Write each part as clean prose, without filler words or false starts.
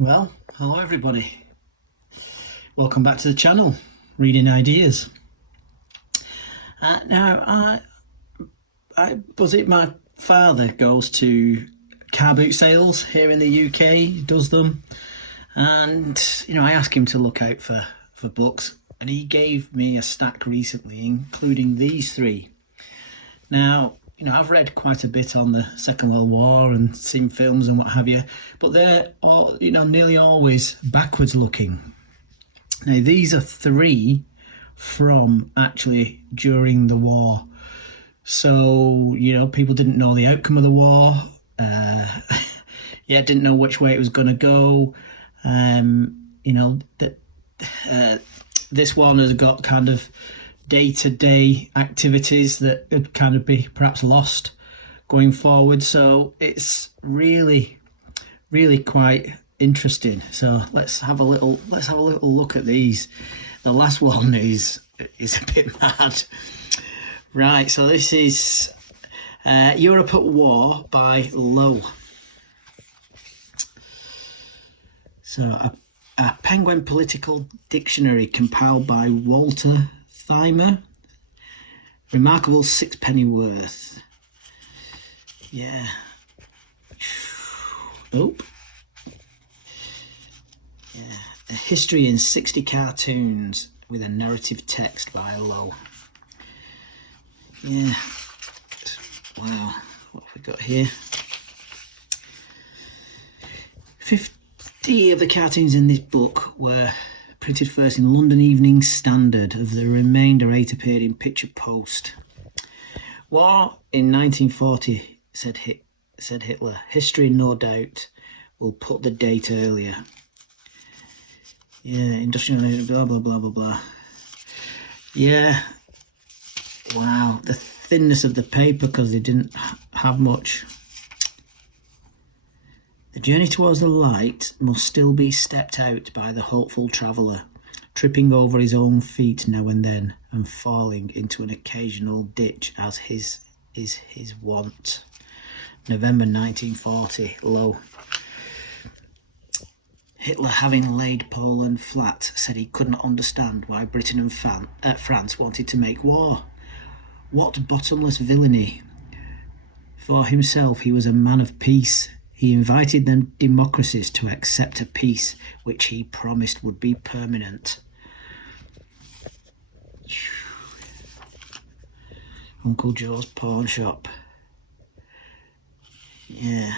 Well, hello everybody. Welcome back to the channel, Reading Ideas. Now, my father goes to car boot sales here in the UK, he does them, and I asked him to look out for books, and he gave me a stack recently, including these three. Now, I've read quite a bit on the Second World War and seen films and what have you, but they're all, nearly always backwards looking. Now, these are three from actually during the war. So, people didn't know the outcome of the war. Didn't know which way it was going to go. This one has got kind of day-to-day activities that would kind of be perhaps lost going forward, so it's really quite interesting. So let's have a little look at these. The last one is a bit mad. Right, so this is Europe at War by Lowe. So a Penguin Political Dictionary compiled by Walter Thymer. Remarkable sixpenny worth. Yeah. Oh. Yeah. A history in 60 cartoons with a narrative text by Lowe. Yeah. Wow. What have we got here? 50 of the cartoons in this book were printed first in London Evening Standard. Of the remainder, 8 appeared in Picture Post. War in 1940, said Hitler. History, no doubt, will put the date earlier. Yeah, industrial, blah, blah, blah, blah, blah. Yeah. Wow, the thinness of the paper because they didn't have much. The journey towards the light must still be stepped out by the hopeful traveller, tripping over his own feet now and then and falling into an occasional ditch as is his wont. November 1940, Lowe. Hitler, having laid Poland flat, said he could not understand why Britain and France wanted to make war. What bottomless villainy! For himself, he was a man of peace. He invited the democracies to accept a peace which he promised would be permanent. Uncle Joe's pawn shop. Yeah.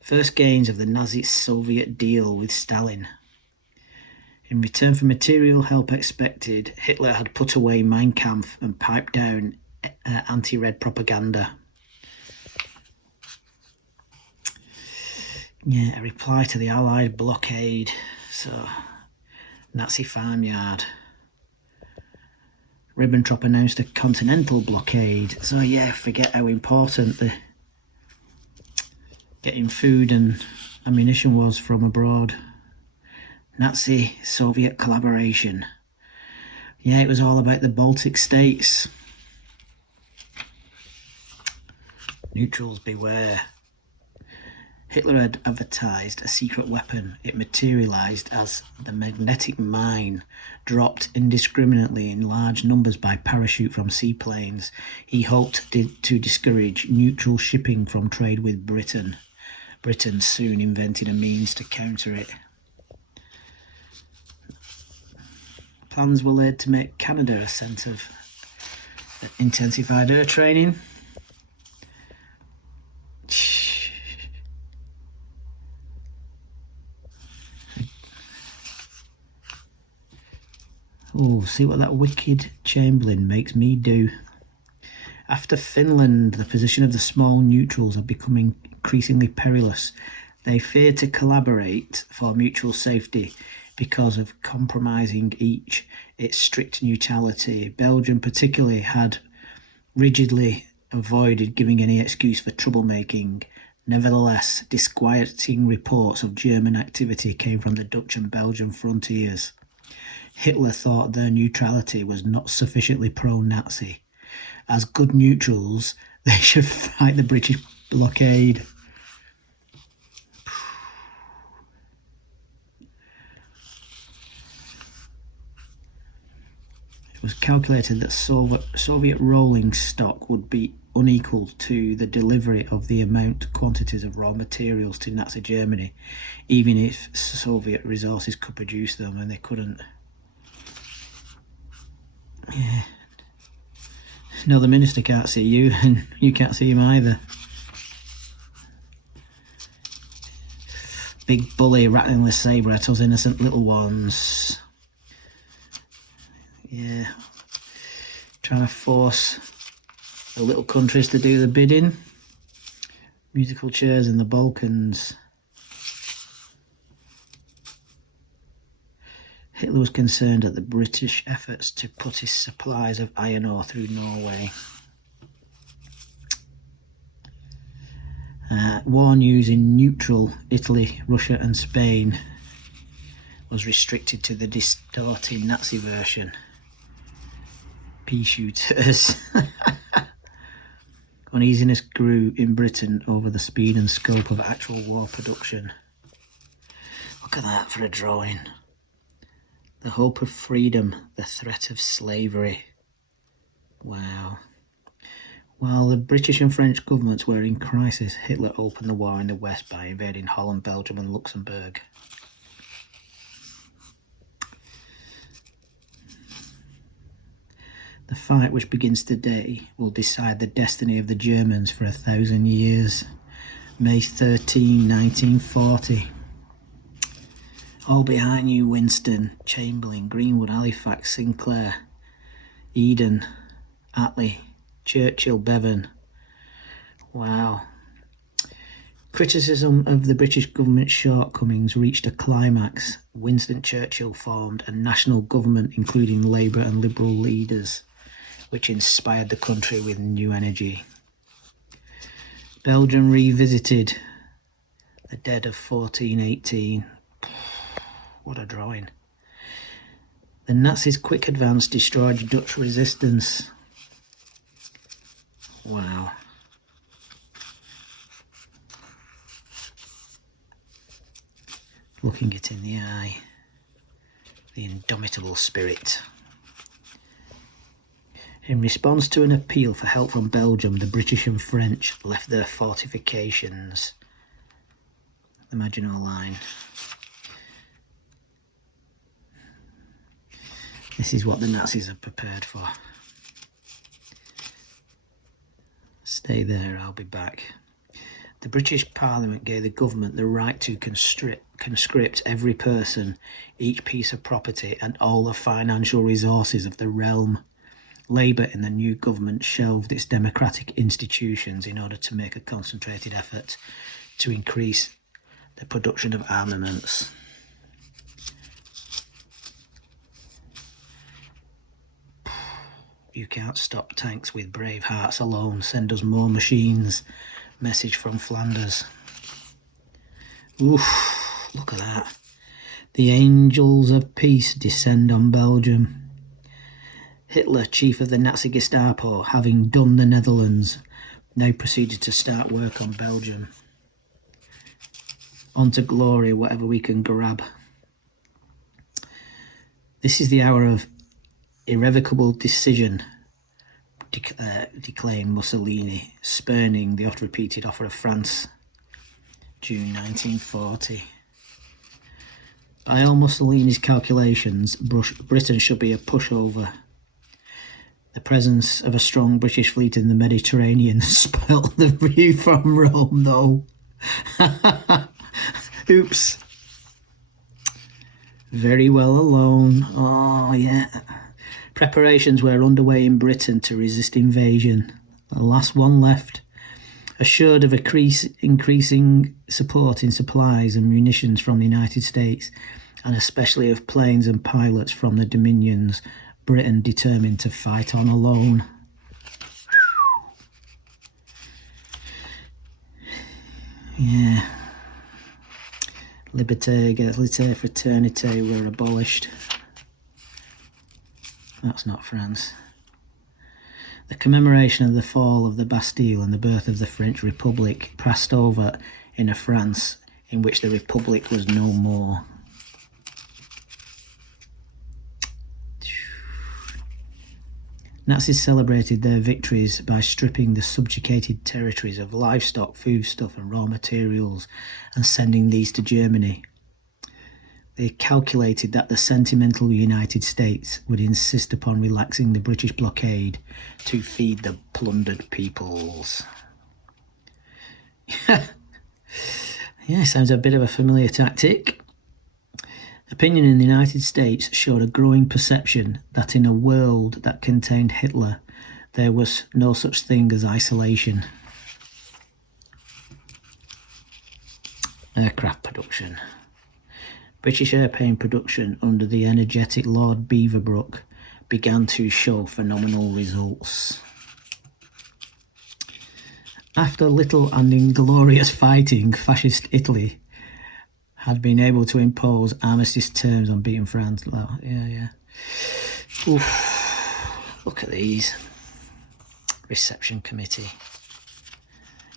First gains of the Nazi-Soviet deal with Stalin. In return for material help expected, Hitler had put away Mein Kampf and piped down anti-Red propaganda. Yeah, a reply to the Allied blockade. So, Nazi farmyard. Ribbentrop announced a continental blockade. So yeah, forget how important the getting food and ammunition was from abroad. Nazi-Soviet collaboration. Yeah, it was all about the Baltic states. Neutrals beware. Hitler had advertised a secret weapon. It materialized as the magnetic mine, dropped indiscriminately in large numbers by parachute from seaplanes. He hoped to discourage neutral shipping from trade with Britain. Britain soon invented a means to counter it. Plans were laid to make Canada a centre of intensified air training. Oh, see what that wicked Chamberlain makes me do. After Finland, the position of the small neutrals had become increasingly perilous. They feared to collaborate for mutual safety because of compromising each its strict neutrality. Belgium particularly had rigidly avoided giving any excuse for troublemaking. Nevertheless, disquieting reports of German activity came from the Dutch and Belgian frontiers. Hitler thought their neutrality was not sufficiently pro-Nazi. As good neutrals, they should fight the British blockade. It was calculated that Soviet rolling stock would be unequal to the delivery of the quantities of raw materials to Nazi Germany, even if Soviet resources could produce them, and they couldn't. Yeah. No, the minister can't see you, and you can't see him either. Big bully rattling the sabre at us innocent little ones. Yeah. Trying to force the little countries to do the bidding. Musical chairs in the Balkans. Hitler was concerned at the British efforts to put his supplies of iron ore through Norway. War news in neutral Italy, Russia and Spain was restricted to the distorted Nazi version. Pea shooters. Uneasiness grew in Britain over the speed and scope of actual war production. Look at that for a drawing. The hope of freedom, the threat of slavery. Wow. While the British and French governments were in crisis, Hitler opened the war in the West by invading Holland, Belgium and Luxembourg. The fight which begins today will decide the destiny of the Germans for 1,000 years. May 13, 1940. All behind you, Winston, Chamberlain, Greenwood, Halifax, Sinclair, Eden, Attlee, Churchill, Bevan. Wow. Criticism of the British government's shortcomings reached a climax. Winston Churchill formed a national government including Labour and Liberal leaders, which inspired the country with new energy. Belgium revisited. The dead of 1418. What a drawing. The Nazis' quick advance destroyed Dutch resistance. Wow. Looking it in the eye. The indomitable spirit. In response to an appeal for help from Belgium, the British and French left their fortifications. The Maginot Line. This is what the Nazis are prepared for. Stay there, I'll be back. The British Parliament gave the government the right to conscript every person, each piece of property, and all the financial resources of the realm. Labour in the new government shelved its democratic institutions in order to make a concentrated effort to increase the production of armaments. You can't stop tanks with brave hearts alone. Send us more machines. Message from Flanders. Oof, look at that. The angels of peace descend on Belgium. Hitler, chief of the Nazi Gestapo, having done the Netherlands, now proceeded to start work on Belgium. On to glory, whatever we can grab. This is the hour of irrevocable decision, declaimed Mussolini, spurning the oft-repeated offer of France. June 1940. By all Mussolini's calculations, Britain should be a pushover. The presence of a strong British fleet in the Mediterranean spoilt the view from Rome, though. Oops. Very well alone. Oh, yeah. Preparations were underway in Britain to resist invasion. The last one left, assured of increasing support in supplies and munitions from the United States, and especially of planes and pilots from the Dominions, Britain determined to fight on alone. Yeah. Liberté, égalité, fraternité were abolished. That's not France. The commemoration of the fall of the Bastille and the birth of the French Republic passed over in a France in which the Republic was no more. Nazis celebrated their victories by stripping the subjugated territories of livestock, foodstuff, and raw materials and sending these to Germany. They calculated that the sentimental United States would insist upon relaxing the British blockade to feed the plundered peoples. Yeah, sounds a bit of a familiar tactic. Opinion in the United States showed a growing perception that in a world that contained Hitler, there was no such thing as isolation. Aircraft production. British airplane production under the energetic Lord Beaverbrook began to show phenomenal results. After little and inglorious fighting, fascist Italy had been able to impose armistice terms on beaten France. Yeah. Oof. Look at these. Reception committee.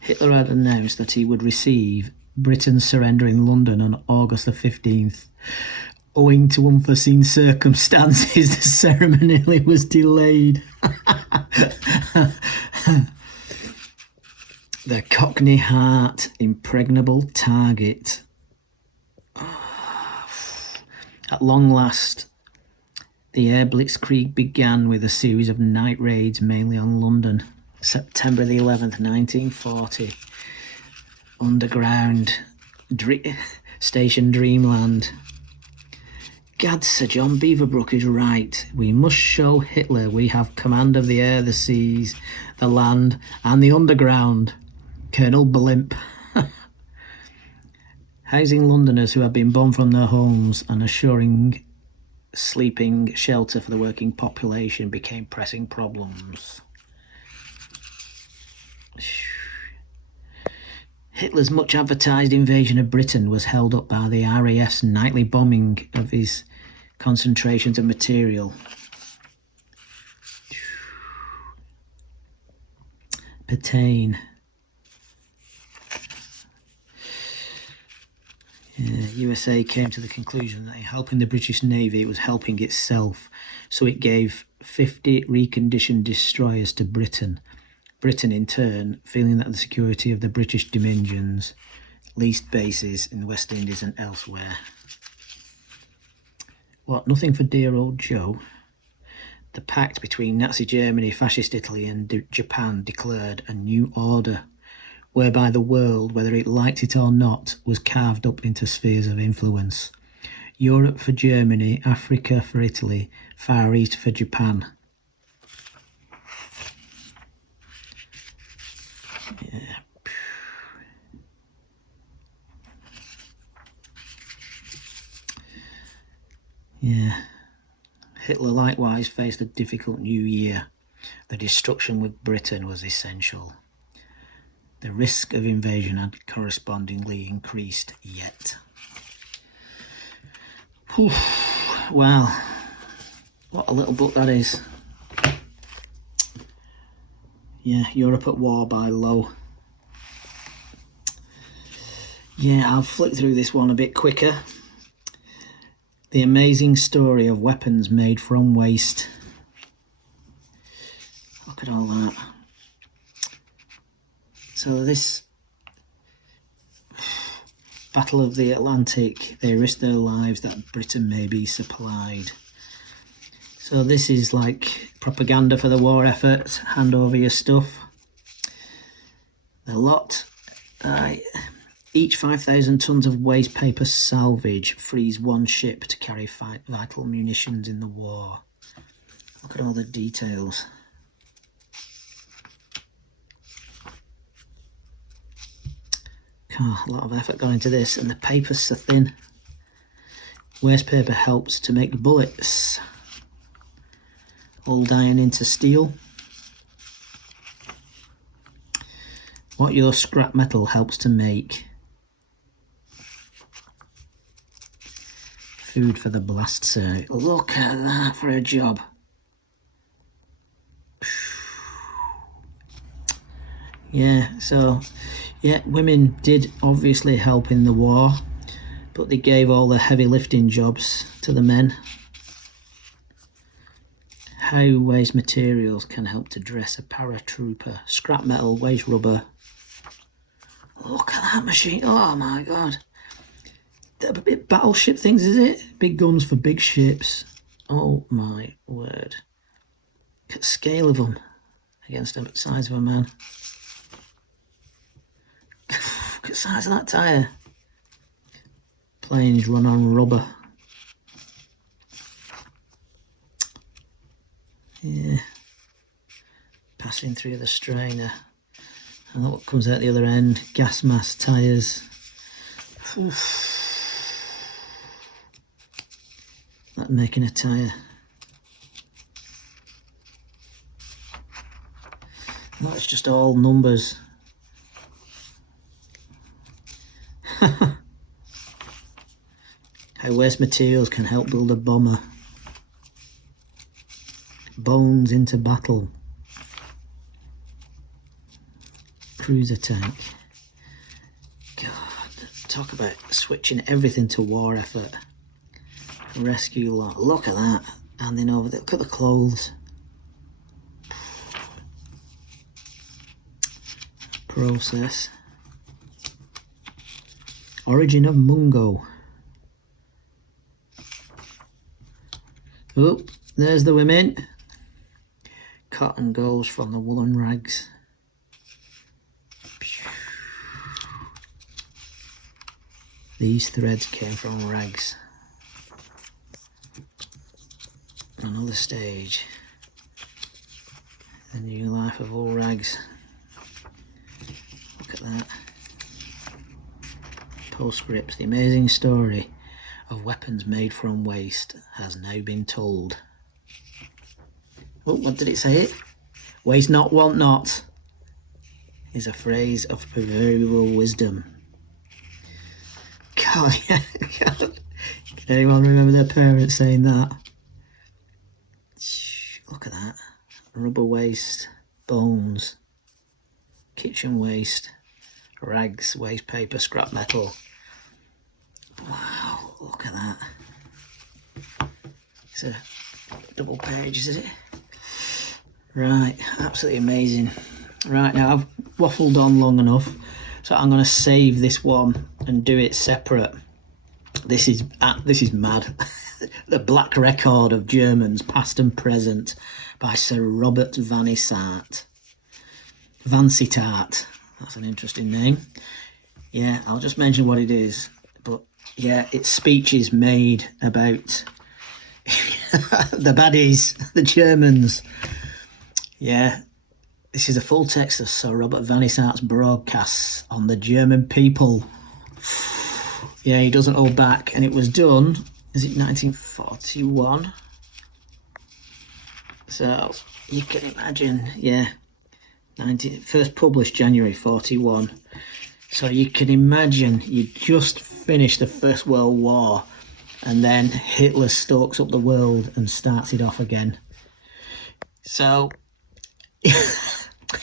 Hitler had announced that he would receive Britain's surrender in London on August the 15th. Owing to unforeseen circumstances, the ceremony was delayed. The Cockney Heart, impregnable target. At long last, the air blitzkrieg began with a series of night raids, mainly on London. September the 11th, 1940. Underground Station Dreamland. Gad, Sir John Beaverbrook is right. We must show Hitler we have command of the air, the seas, the land, and the underground. Colonel Blimp. Housing Londoners who had been bombed from their homes and assuring sleeping shelter for the working population became pressing problems. Hitler's much advertised invasion of Britain was held up by the RAF's nightly bombing of his concentrations of material. Pétain. USA came to the conclusion that in helping the British Navy, it was helping itself, so it gave 50 reconditioned destroyers to Britain. Britain, in turn, feeling that the security of the British dominions leased bases in the West Indies and elsewhere. What, nothing for dear old Joe? The pact between Nazi Germany, Fascist Italy and Japan declared a new order, whereby the world, whether it liked it or not, was carved up into spheres of influence. Europe for Germany, Africa for Italy, Far East for Japan. Yeah. Hitler likewise faced a difficult new year. The destruction with Britain was essential. The risk of invasion had correspondingly increased yet. Wow, what a little book that is. Yeah, Europe at War by Lowe. Yeah, I'll flick through this one a bit quicker. The amazing story of weapons made from waste. Look at all that. So this Battle of the Atlantic, they risked their lives that Britain may be supplied. So this is like propaganda for the war effort. Hand over your stuff. The lot. Each 5,000 tons of waste paper salvage frees one ship to carry vital munitions in the war. Look at all the details. Oh, a lot of effort going into this, and the paper's so thin. Waste paper helps to make bullets. Old iron into steel. What your scrap metal helps to make. Food for the blast circuit. Look at that for a job. Yeah, so, yeah, women did obviously help in the war, but they gave all the heavy lifting jobs to the men. How waste materials can help to dress a paratrooper. Scrap metal, waste rubber. Look at that machine. Oh my god. Battleship things, is it? Big guns for big ships. Oh my word. Look at the scale of them against the size of a man. Look at the size of that tyre. Planes run on rubber. Yeah. Passing through the strainer. And look what comes out the other end. Gas mask tyres. That making a tyre. No, it's just all numbers. How waste materials can help build a bomber. Bones into battle. Cruiser tank. God, talk about switching everything to war effort. Rescue lot. Look at that. Handing over. Look at the clothes. Process. Origin of Mungo. Oh, there's the women. Cotton goes from the woolen rags. These threads came from rags. Another stage. The new life of all rags. Look at that. Postscript. The amazing story of weapons made from waste has now been told. Oh, what did it say? Waste not, want not is a phrase of proverbial wisdom. God, yeah, God. Can anyone remember their parents saying that? Look at that. Rubber waste, bones, kitchen waste, rags, waste paper, scrap metal. Wow, look at that. It's a double page, is it? Right, absolutely amazing. Right, now I've waffled on long enough, so I'm going to save this one and do it separate. This is mad. The Black Record of Germans, Past and Present, by Sir Robert Vansittart. Vansittart. That's an interesting name. Yeah, I'll just mention what it is. But yeah, it's speeches made about the baddies, the Germans. Yeah, this is a full text of Sir Robert Vansittart broadcasts on the German people. Yeah, he doesn't hold back, and it was done, is it 1941? So you can imagine, yeah, first published January 41. So you can imagine you just finished the First World War, and then Hitler stalks up the world and starts it off again. So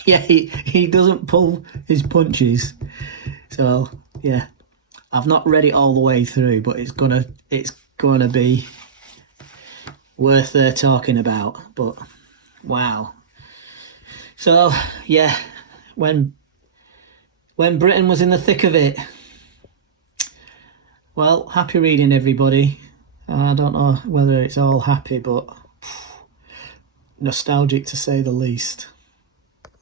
yeah, he doesn't pull his punches. So yeah, I've not read it all the way through, but it's gonna be worth talking about. But wow. So yeah, when Britain was in the thick of it. Well, happy reading, everybody. I don't know whether it's all happy, but nostalgic to say the least.